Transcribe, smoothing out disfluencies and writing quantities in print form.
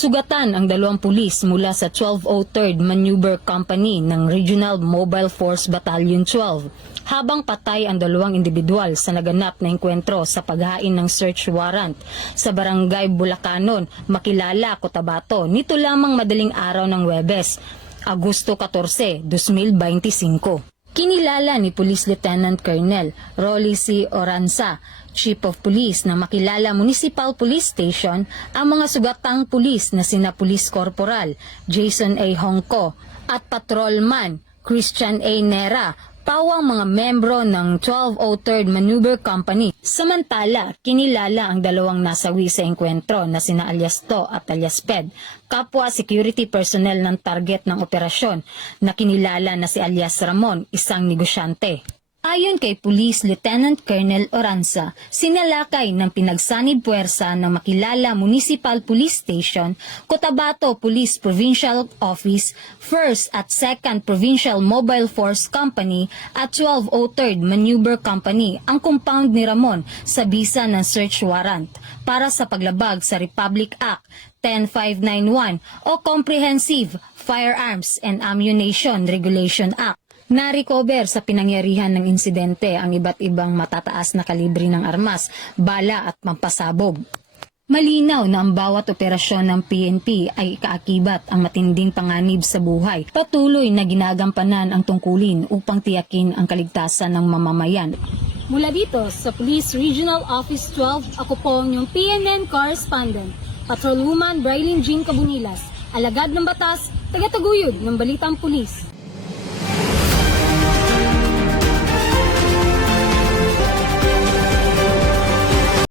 Sugatan ang 2 pulis mula sa 1203rd Maneuver Company ng Regional Mobile Force Battalion 12, habang patay ang 2 individual sa naganap na engkwentro sa paghain ng search warrant sa Barangay Bulacanon, Makilala, Cotabato, nito lamang madaling araw ng Huwebes, Agosto 14, 2025. Kinilala ni Police Lieutenant Colonel Rolly C. Oranza, Chief of Police ng Makilala Municipal Police Station, ang mga sugatang pulis na sina Police Corporal Jason A. Hongko at Patrolman Christian A. Nera, pawang mga membro ng 1203rd Maneuver Company. Samantala, kinilala ang 2 nasawi sa engkwentro na sina alias To at alias Ped, kapwa security personnel ng target ng operasyon, na kinilala na si alias Ramon, isang negosyante. Ayon kay Police Lieutenant Colonel Oranza, sinalakay ng pinagsanib puwersa ng Makilala Municipal Police Station, Cotabato Police Provincial Office, 1st at 2nd Provincial Mobile Force Company at 1203rd Maneuver Company ang compound ni Ramon sa bisa ng search warrant para sa paglabag sa Republic Act 10591 o Comprehensive Firearms and Ammunition Regulation Act. Na-recover sa pinangyarihan ng insidente ang iba't ibang matataas na kalibre ng armas, bala at pampasabog. Malinaw na ang bawat operasyon ng PNP ay kaakibat ang matinding panganib sa buhay. Patuloy na ginagampanan ang tungkulin upang tiyakin ang kaligtasan ng mamamayan. Mula dito sa Police Regional Office 12, ako po ang inyong PNN Correspondent, Patrolwoman Brailyn Jean Cabunilas, alagad ng batas, tagataguyod ng Balitang Pulis.